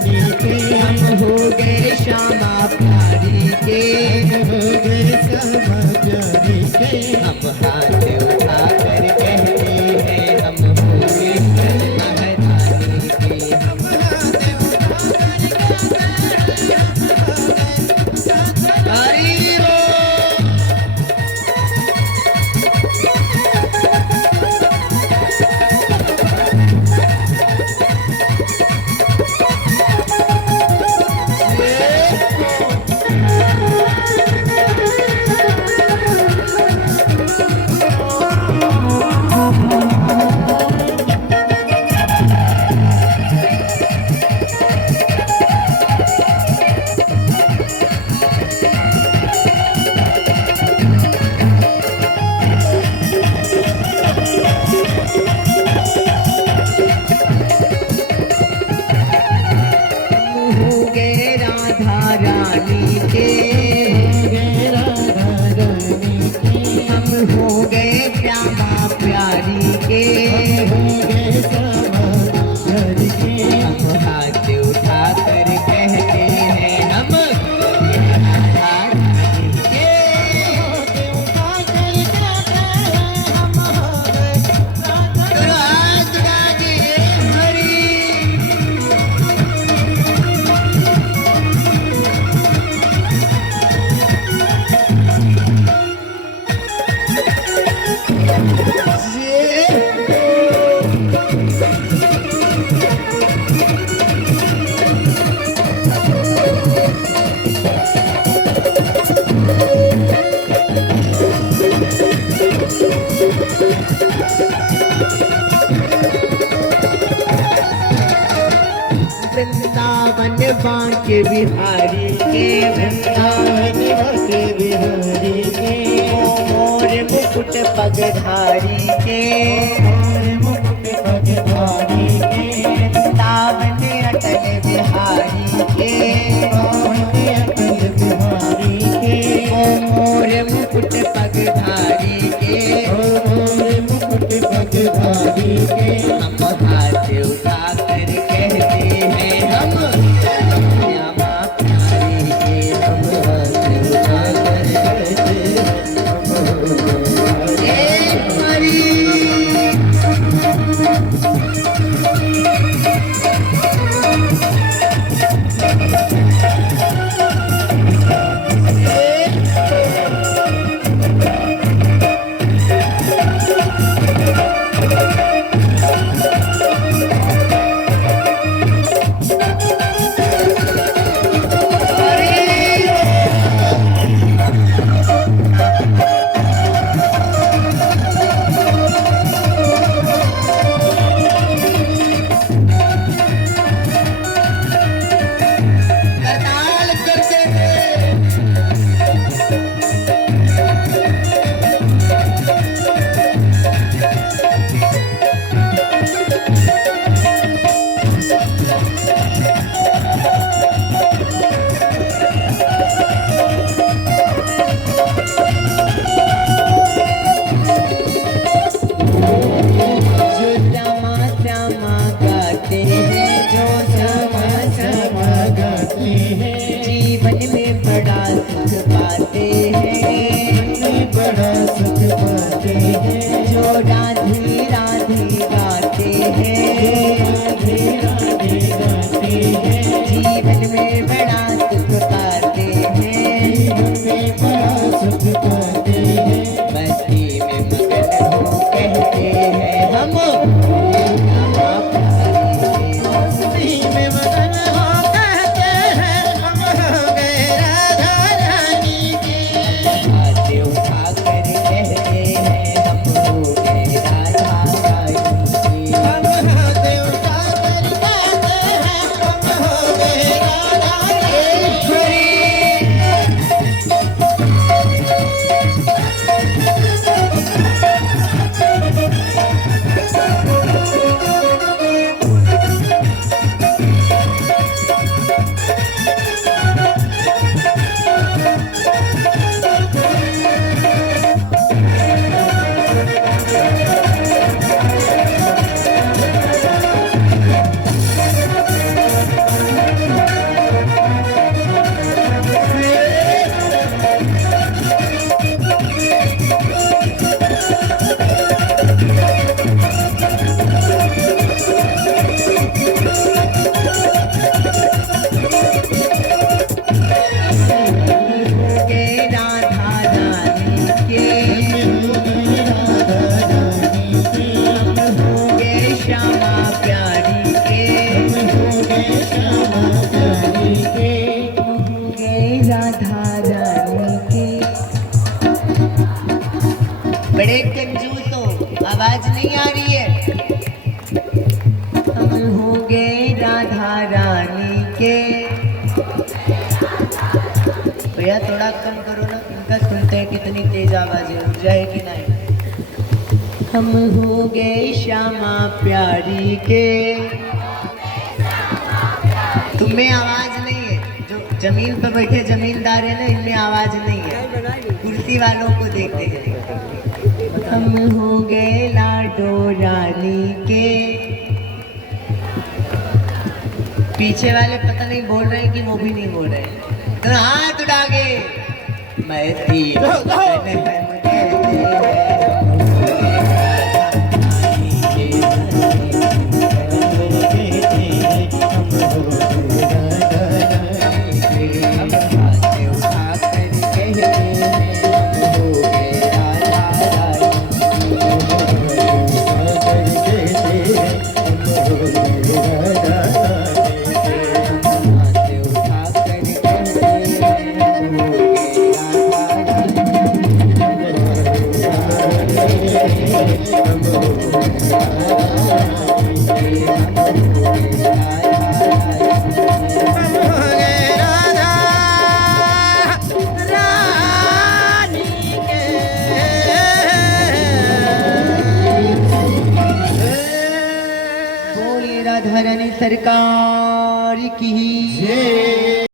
रानी के, हम हो गए श्यामा प्यारी के, हम हो गए श्यामा प्यारी के। हम हाथ उठा कर कहते हैं हम हो गए महारानी के, हम हाथ उठा कर कहते हैं हम हो गए। हरि बोल। हो गए राधा रानी के, हो गए राधा रानी के, हम हो गए श्यामा प्यारी के, हम हो गए श्यामा प्यारी के। हम हाथ उठा कर कहते हैं हम राधा रानी के। हाथ उठा कर कहते हैं हम हो गए राधा। तो हाथ उठा के हरि। वृंदावन बांके बिहारी के, वृंदावन के बिहारी के, मोर मुकुट पगधारी के, और मुकुट पगधारी के, वृंदावन अटल बिहारी के, और अटल बिहारी के, मोर मुकुट पगधारी के, और मुकुट पगधारी के। हम हाथ उठा कर कहते हैं हम श्यामा प्यारी के, हम हाथ उठा कर कहते हैं हम हो गए। हे हरि। करताल करते हैं। जो श्यामा श्यामा गाते हैं, जो श्यामा श्यामा गाते हैं, जीवन में बड़ा सुख पाते हैं, बड़ा सुख पाते हैं। जो राधे राधे गाते हैं, राधे राधे गाते हैं, जीवन में बड़ा सुख पाते हैं, जीवन में बड़ा सुख पाते हैं। मस्ती में मगन हो कहते हैं हम श्यामा प्यारी के, मस्ती में मगन हो कहते हैं हम हो गए राधा रानी के। हाथ उठा कर कहते हैं हम हो गए राधा रानी के, हम हाथ उठा कर कहते हैं हम हो के। भैया थोड़ा कम करो ना, इनका सुनते हैं कितनी तेज आवाज है, उठ जाए कि नहीं। हम हो गए श्यामा प्यारी के। तुम्हें आवाज नहीं है, जो जमीन पर बैठे जमींदार है ना, इनमें आवाज नहीं है, कुर्सी वालों को देखते हैं। हम हो गए लाडो रानी के। पीछे वाले पता नहीं बोल रहे कि वो भी नहीं बोल रहे, तो हाथ उठा के मैं राधा रानी सरकार की जय।